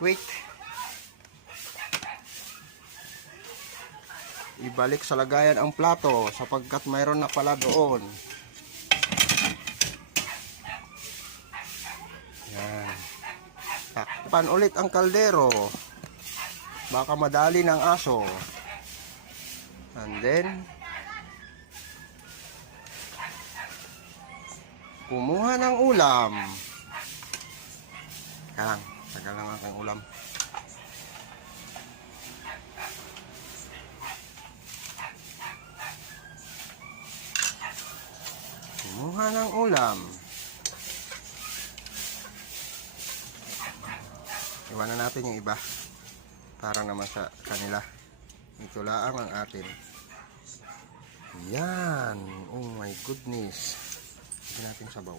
Wait. Ibalik sa lagayan ang plato sapagkat mayroon na pala doon. Yan. Takpan ulit ang kaldero. Baka madali ng aso. And then kumuha ng ulam. Tagal lang ang ulam. Kumuha ng ulam. Iwanan natin yung iba para naman sa kanila. Ito lang ang atin. Yan. Oh my goodness. Hindi natin sabaw.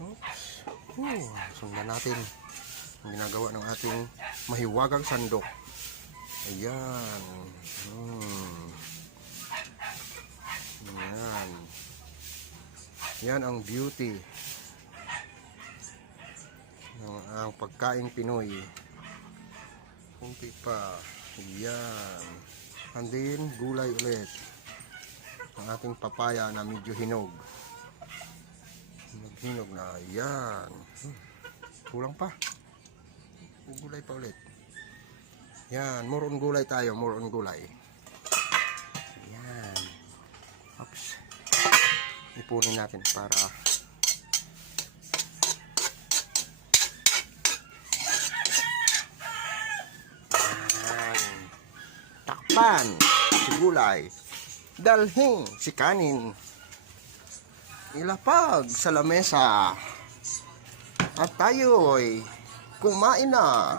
Oops. Sundan natin ang ginagawa ng ating mahiwagang sandok. Ayan. Ayan. Yan ang beauty ng ang pagkain Pinoy. Kunti pa. Ayan. And then gulay ulit. Ang ating papaya na medyo hinog. Naghinog na. Ayan. Kulang pa. Gulay pa ulit. Yan. More on gulay tayo. More on gulay. Ayan. Oops. Ipunin natin para ayan. Takpan si gulay. Dalhin si kanin. Ilapag sa lamesa. At tayo'y kumain na.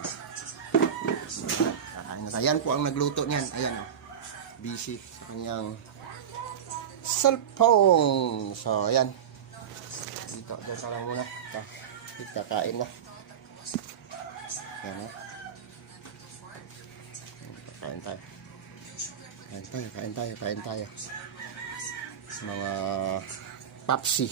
Ayan po ang nagluto niyan. Ayan. Busy sa kanyang cellphone. So, ayan. Dito, dyan ka lang muna. Kakain na. Ayan na. Kain tayo. Kain tayo. Mga Papsi.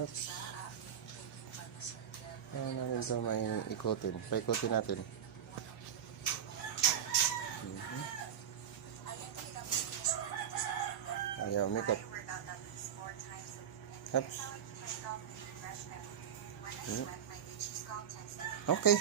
Oops. Ano namin ito may ikutin. Paikutin natin. Ayaw, makeup. Oops. Okay.